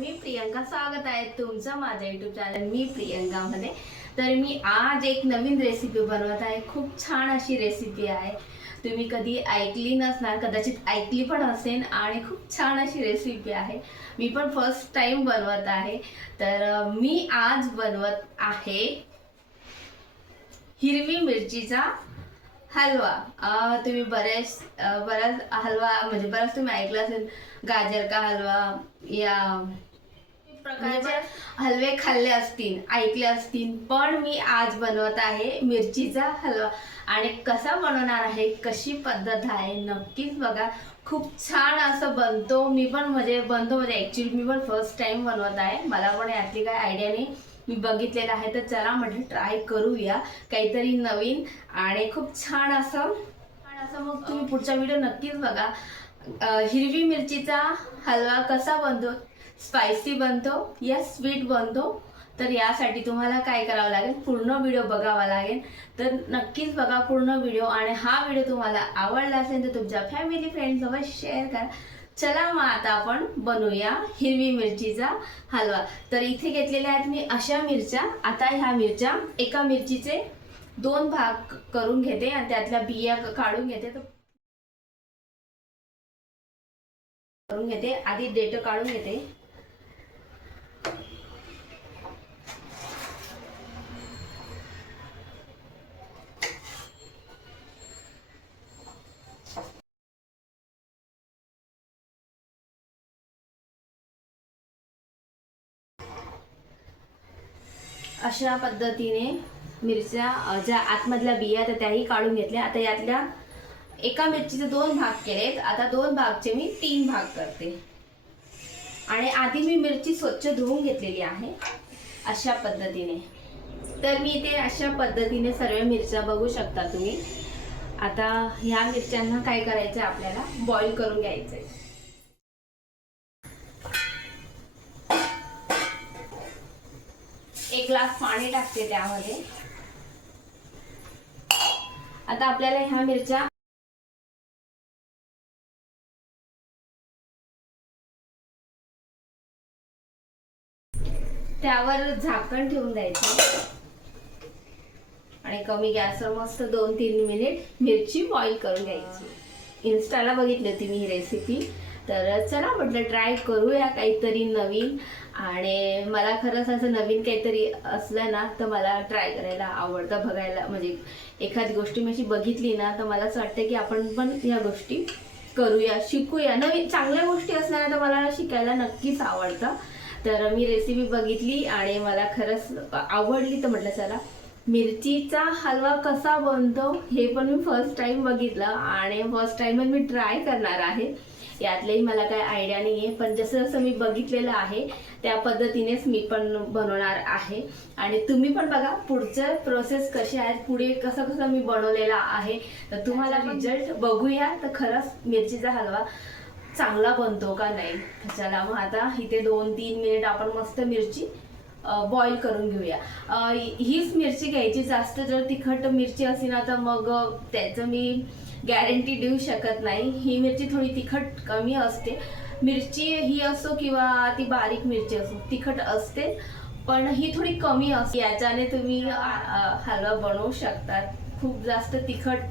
मी प्रियंका, स्वागत आहे तुमचं माझ्या यूट्यूब चॅनल मी प्रियंका मध्ये। तर मी आज एक नवीन रेसिपी बनवत आहे। खूप छान अशी रेसिपी आहे, तुम्ही कधी ऐकली नसणार, कदाचित ऐकली पण असेल आणि खूप छान अशी रेसिपी आहे। मी पण फर्स्ट टाइम बनवत आहे। तर मी आज बनवत आहे हिरवी मिरचीचा हलवा। तुम्ही बऱ्याच हलवा म्हणजे बराच तुम्ही ऐकलं असेल, गाजर का हलवा या प्रकारचे हलवे खाल्ले असतील, ऐकले असतील, पण मी आज बनवत आहे मिरचीचा हलवा। आणि कसा बनवणार आहे, कशी पद्धत आहे, नक्कीच बघा। खूप छान असं बनतो। मी पण ऍक्च्युअली मी पण फर्स्ट टाइम बनवत आहे, मला पण यातली काय आयडिया नाही। मी बघितलेलं आहे, तर चला म्हटलं ट्राय करूया काहीतरी नवीन आणि खूप छान असं। मग तुम्ही पुढचा व्हिडिओ नक्कीच बघा। हिरवी मिरचीचा हलवा कसा बनतो, स्पायसी बनतो या स्वीट बनतो, तर यासाठी तुम्हाला काय करावं लागेल, पूर्ण व्हिडिओ बघावा लागेल। तर नक्कीच बघा पूर्ण व्हिडिओ, आणि हा व्हिडिओ तुम्हाला आवडला असेल तर तुमच्या फॅमिली फ्रेंड सोबत शेअर करा। चला मग आता आपण बनवूया हिरवी मिरचीचा हलवा। तर इथे घेतलेल्या आहेत मी अशा मिरच्या। आता ह्या मिरच्या, एका मिरचीचे 2 भाग करून घेते आणि त्यातल्या बिया काढून घेते। आधी देठ काढून घेते। अशा पद्धतीने मिरच्या ज्या आतमधल्या बिया तर त्याही काढून घेतल्या। आता यातल्या एका मिरचीचे 2 भाग केलेत, आता 2 भागचे मी 3 भाग करते। आणि आधी मी मिरची स्वच्छ धुवून घेतलेली आहे अशा पद्धतीने। तर मी इथे अशा पद्धतीने सर्व मिरच्या बघू शकता तुम्ही। आता ह्या मिरच्यांना काय करायचं, आपल्याला बॉईल करून घ्यायचंय। एक ग्लास पाणी टाकते त्यामध्ये। आता आपल्याला ह्या मिरच्या त्यावर झाकण ठेवून द्यायचं आणि कमी गॅसवर मस्त 2-3 मिनिट मिरची बॉईल करून घ्यायची। इन्स्टाला बघितली होती मी ही रेसिपी, तर चला म्हटलं ट्राय करूया काहीतरी नवीन। आणि मला खरंच असं नवीन काहीतरी असलं ना तर मला ट्राय करायला आवडतं, बघायला। म्हणजे एखादी गोष्टी मी अशी बघितली ना तर मला असं वाटतं की आपण पण या गोष्टी करूया, शिकूया। नवीन चांगल्या गोष्टी असल्या ना तर मला शिकायला नक्कीच आवडतं। तर मी रेसिपी बघितली आणि मला खरंच आवडली, तर म्हटलं चला मिरचीचा हलवा कसा बनतो हे पण मी फर्स्ट टाइम बघितलं आणि फर्स्ट टाइमच मी ट्राय करणार आहे। यातलेही मला काय आयडिया नाही आहे, पण जसं जसं मी बघितलेलं आहे त्या पद्धतीनेच मी पण बनवणार आहे। आणि तुम्ही पण बघा पुढचं प्रोसेस कशी आहे, पुढे कसं कसं मी बनवलेला आहे, तर तुम्हाला रिझल्ट बघूया तर खरंच मिरचीचा हलवा चांगला बनतो का नाही। चला मग आता इथे 2-3 मिनिट आपण मस्त मिरची बॉईल करून घेऊया। हीच मिरची घ्यायची, जास्त जर तिखट मिरची असली ना तर मग त्याचं मी गॅरंटी देऊ शकत नाही। ही मिरची थोडी तिखट कमी असते, मिरची ही असो किंवा ती बारीक मिरची असो तिखट असते, पण ही थोडी कमी असते। याच्याने तुम्ही हलवा बनवू शकता। खूप जास्त तिखट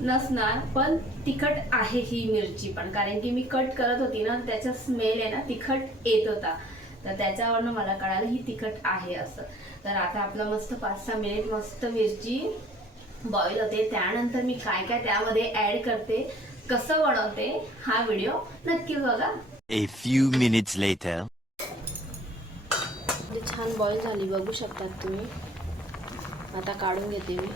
नसणार, पण तिखट आहे ही मिरची पण, कारण की मी कट करत होती ना त्याचा स्मेल आहे ना तिखट येत होता, तर त्याच्यावरनं मला कळालं ही तिखट आहे असं। तर आता आपलं मस्त 5-6 मिनिट मस्त मिरची बॉईल होते। त्यानंतर मी काय काय त्यामध्ये ऍड करते, कसं बनवते, हा व्हिडिओ नक्की बघा। A few minutes later. छान बॉईल झाली बघू शकतात तुम्ही। आता काढून घेते मी।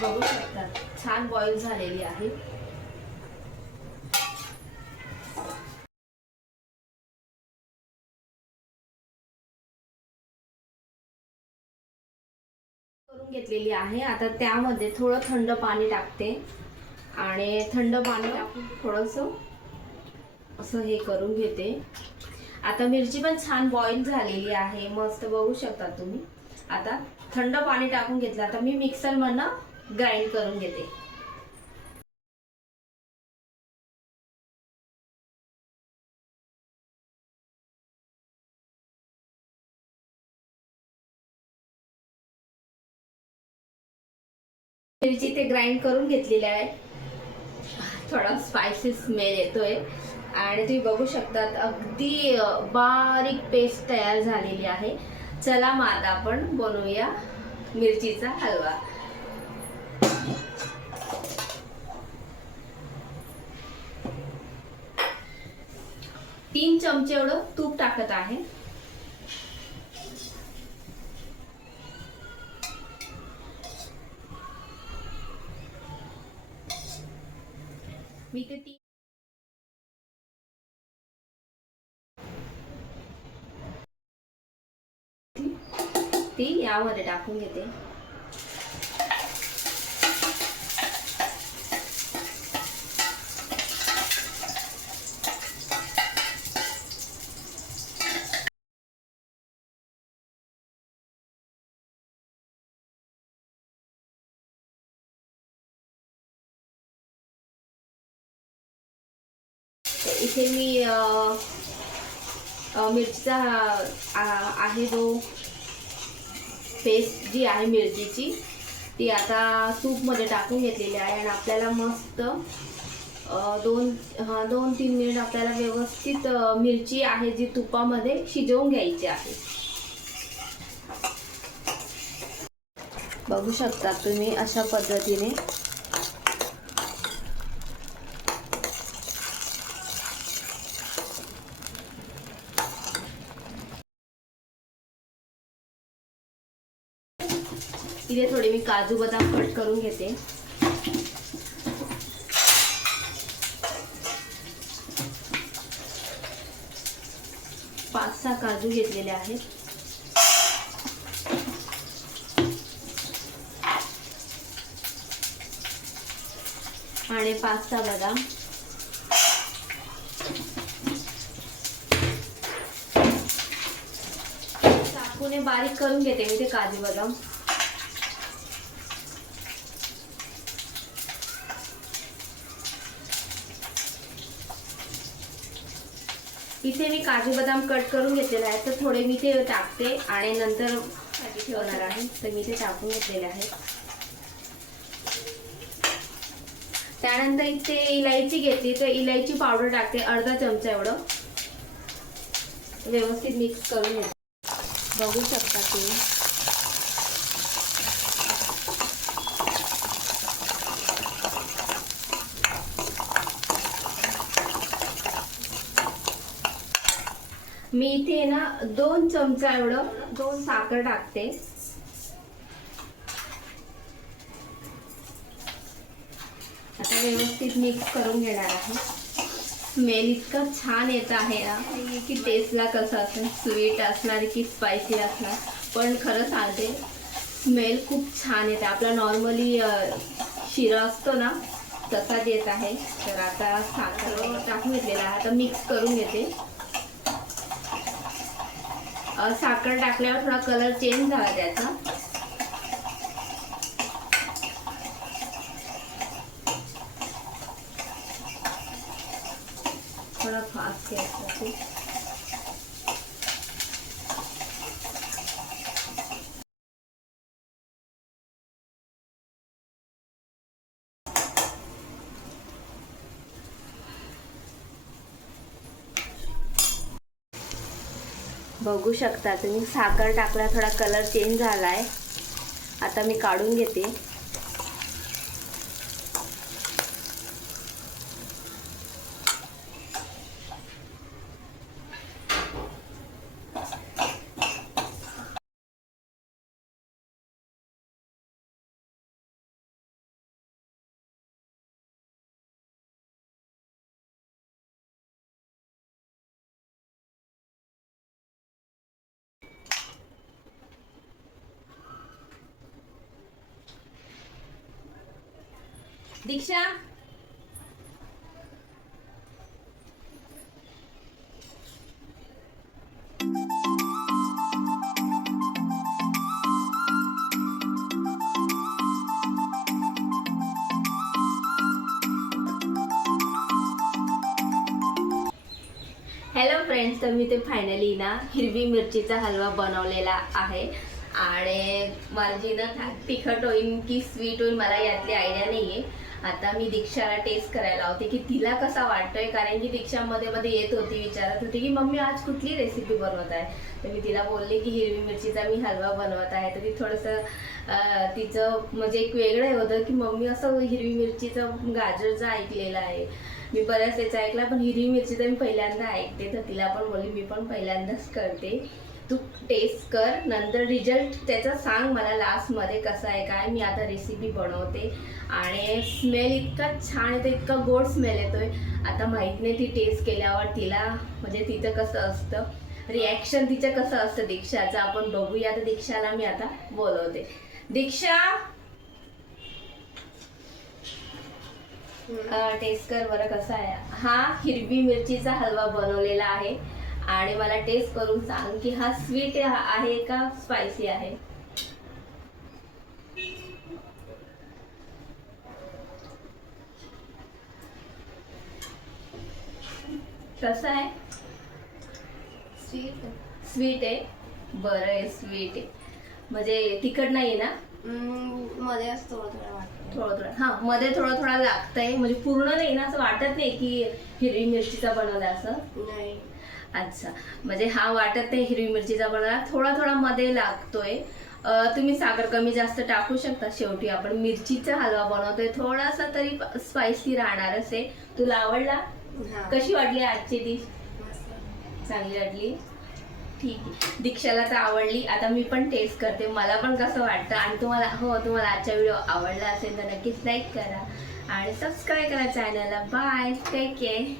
बघू शकता छान बॉईल झालेली आहे। करून घेतलेली आहे। आता त्यामध्ये थोडं थंड पाणी टाकते आणि थंड पाणी टाकून थोडंसं असं हे करून घेते। आता मिरची पण छान बॉईल झालेली आहे, मस्त बघू शकता तुम्ही। आता थंड पाणी टाकून घेतलं. आता मी मिक्सर मधनं ग्राइंड करून घेते. मिरची ते ग्राइंड करून घेतलेली आहे. थोडा स्पायसी स्मेल येतोय आणि तुम्ही बघू शकतात अगदी बारीक पेस्ट तयार झालेली आहे. चला मग आता आपण बनवूया मिरचीचा हलवा. 3 चमचे एवढं तूप टाकत आहे. मी ते ती यामध्ये टाकून घेते. इथे मी मिरचीचा आहे जो पेस्ट जी आहे मिरचीची ती आता तूपमध्ये टाकून घेतलेली आहे आणि आपल्याला मस्त 2-3 मिनिट आपल्याला व्यवस्थित मिरची आहे जी तुपामध्ये शिजवून घ्यायची आहे. बघू शकता तुम्ही अशा पद्धतीने इथे थोडे मी काजू बदाम कट करून घेते. पाच 6 काजू घेतलेले आहेत. आणि 5-6 बदाम. चाकूने बारीक करून घेते मी ते काजू बदाम. इथे मी काजू बदाम कट करून घेतलेले आहेत तर थोडे मी ते टाकते आणि नंतर भाजी ठेवणार आहे तर मी ते टाकून घेतलेले आहे. त्यानंतर इथे इलायची घेतली तर इलायची पावडर टाकते अर्धा चमचा एवढं. व्यवस्थित मिक्स करून घेते. बघू शकता तुम्ही मी इथे ना 2 चमचा एवढं 2 साखर टाकते. आता व्यवस्थित मिक्स करून घेणार आहे. स्मेल इतका छान येत आहे ना की टेस्टला कसं असेल, स्वीट असणार की स्पायसी असणार, पण खरं सांगते स्मेल खूप छान येते. आपला नॉर्मली शिरा असतो ना तसाच येत आहे. तर आता साखर टाकून घेतलेला आहे. आता मिक्स करून घेते. साखर टाकल्यावर थोडा कलर चेंज झाला त्याचा. थोडा फास्ट घ्यायचा. बघू शकता तुम्ही साखर टाकला थोडा कलर चेंज झालाय. आता मी काढून घेते. दीक्षा तर मी ते फायनली ना हिरवी मिरचीचा हलवा बनवलेला आहे. आणि माझी ना तिखट होईल की स्वीट होईल मला यातली आयडिया नाही आहे. आता मी दीक्षाला टेस्ट करायला लावते की तिला कसा वाटतोय, कारण की दीक्षा मध्ये मध्ये येत होती, विचारत होती की मम्मी आज कुठली रेसिपी बनवत आहे. तर मी तिला बोलले की हिरवी मिरचीचा मी हलवा बनवत आहे. तर ती थोडंसं तिचं म्हणजे एक वेगळं होतं की मम्मी असं हिरवी मिरचीचं गाजरचं ऐकलेलं आहे, मी बऱ्याच याचं ऐकला, पण हिरवी मिरचीचं मी पहिल्यांदा ऐकते. तर तिला पण बोलली मी पण पहिल्यांदाच करते, तू टेस्ट कर, नंतर रिझल्ट त्याचा सांग मला लास्टमध्ये कसं आहे काय. मी आता रेसिपी बनवते आणि स्मेल इतका छान येतो, इतका गोड स्मेल येतोय. आता माहीत नाही ती टेस्ट केल्यावर तिला म्हणजे तिचं कसं असतं रिॲक्शन, तिचं कसं असतं दीक्षाचं, आपण बघूया. तर दीक्षाला मी आता बोलवते. दीक्षा टेस्ट कर बरं कसा आहे. हा हिरवी मिरचीचा हलवा बनवलेला आहे आणि मला टेस्ट करून सांग की हा स्वीट आहे का स्पायसी आहे. कसा आहे. स्वीट आहे. बरं आहे, स्वीट आहे म्हणजे तिखट नाही ना. मध्ये असतो थोडं वाटतं, थोडं हा मध्ये थोडं लागतंय, म्हणजे पूर्ण नाही ना, असं वाटत नाही की हिरवी मिरचीचा बनवला असं. नाही. अच्छा, म्हणजे हा वाटत नाही हिरवी मिरचीचा बनवला, थोडा मध्ये लागतोय. तुम्ही साखर कमी जास्त टाकू शकता. शेवटी आपण मिरचीचा हलवा बनवतोय, थोडासा तरी स्पायसी राहणारच आहे. तुला आवडला. कशी वाटली आजची डिश. चांगली वाटली. ठीक आहे, दीक्षाला तर आवडली. आता मी पण टेस्ट करते, मला पण कसं वाटतं. आणि तुम्हाला आजचा व्हिडिओ आवडला असेल तर नक्कीच लाईक करा आणि सबस्क्राईब करा चॅनलला. Bye, take care.